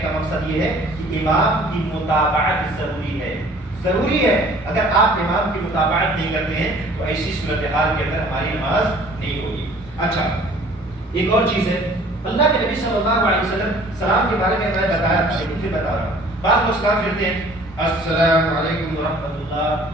کہنے کا مقصد یہ ہے کہ امام کی متابعت ضروری ہے، ضروری ہے۔ اگر آپ امام کی متابعت نہیں کرتے ہیں تو ایسی صورتحال کے اندر ہماری نماز نہیں ہوگی۔ اچھا ایک اور چیز ہے، اللہ کے نبی صلی اللہ علیہ وسلم سلام کے بارے میں میں بتایا تھا لیکن پھر بتا رہا ہوں۔ بعض لوگ سلام پھرتے ہیں السلام علیکم ورحمۃ اللہ،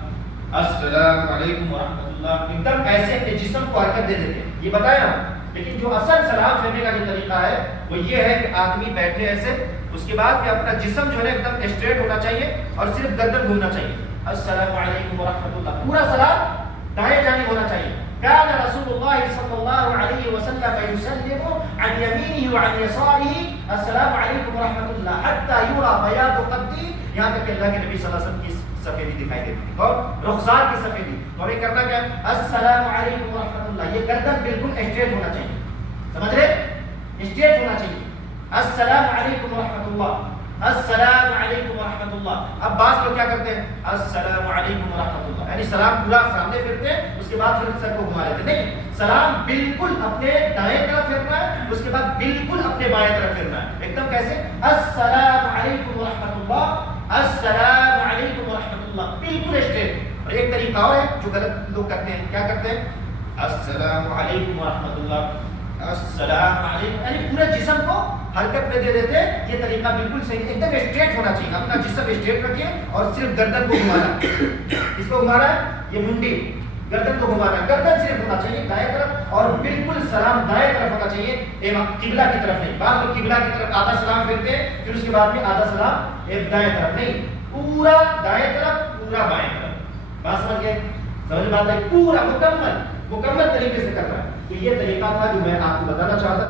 السلام علیکم ورحمۃ اللہ، ایک دم ایسے اپنے جسم کو حرکت دے دیتے ہیں، یہ بتایا ہوں۔ لیکن جو اصل سلام پھیرنے کا جو طریقہ ہے وہ یہ ہے کہ آدمی بیٹھے ایسے، اس کے بعد میں اپنا جسم جو ہے ایک دم اسٹریٹ ہونا چاہیے اور صرف گردن گھومنا چاہیے۔ السلام علیکم ورحمۃ اللہ، پورا سلام دائیں جانب ہونا چاہیے۔ كان رسول الله صلى الله عليه وسلم يسلم عن يمينه وعن يساره السلام عليكم ورحمة الله حتى يرى بياض خده، یہاں تک کہ اللہ کے نبی صلی اللہ علیہ وسلم کی سفیدی دکھائی دیتی ہے اور رخسار کی سفیدی۔ تو ہمیں کرنا کیا ہے؟ السلام علیکم ورحمۃ اللہ، یہ گردن بالکل اسٹریٹ ہونا چاہیے، سمجھ رہے؟ اسٹریٹ ہونا چاہیے۔ السلام علیکم ورحمۃ اللہ، السلام علیکم ورحمۃ اللہ۔ اب بعض لوگ کیا کرتے ہیں؟ السلام علیکم ورحمۃ اللہ، یعنی سلام پورا سامنے پھرتے ہیں، اس کے بعد پھر سر کو گھما لیتے ہیں۔ نہیں، سلام بالکل اپنے دائیں طرف پھرنا ہے، اس کے بعد بالکل اپنے بائیں طرف پھرنا ہے، ایک دم کیسے؟ السلام علیکم ورحمۃ اللہ، السلام علیکم ورحمۃ اللہ، بالکل اسٹریٹ۔ اور ایک طریقہ اور ہے جو غلط لوگ کرتے ہیں، کیا کرتے ہیں؟ السلام علیکم ورحمۃ اللہ، السلام علیکم، یعنی پورے جسم کو حرکت میں دے دیتے ہیں۔ یہ طریقہ بالکل صحیح ہے، ایک دم اسٹریٹ ہونا چاہیے، اپنا جسم اسٹریٹ رکھیے اور صرف گردن کو گھمانا۔ اس کو گھمانا ہے، یہ منڈی گردن کو گھمانا ہے، گردن صرف ہونا چاہیے دائیں طرف اور بالکل سلام دائیں طرف ہونا چاہیے، قبلہ کی طرف نہیں۔ بعض لوگ قبلہ کی طرف آدھا سلام پھرتے ہیں، پھر اس کے بعد میں آدھا سلام دائیں طرف، نہیں، پورا دائیں طرف پورا بائیں طرف۔ بات سمجھ گئے؟ سمجھ بات ہے؟ پورا مکمل طریقے سے کرنا ہے۔ تو یہ طریقہ تھا جو میں آپ کو بتانا چاہتا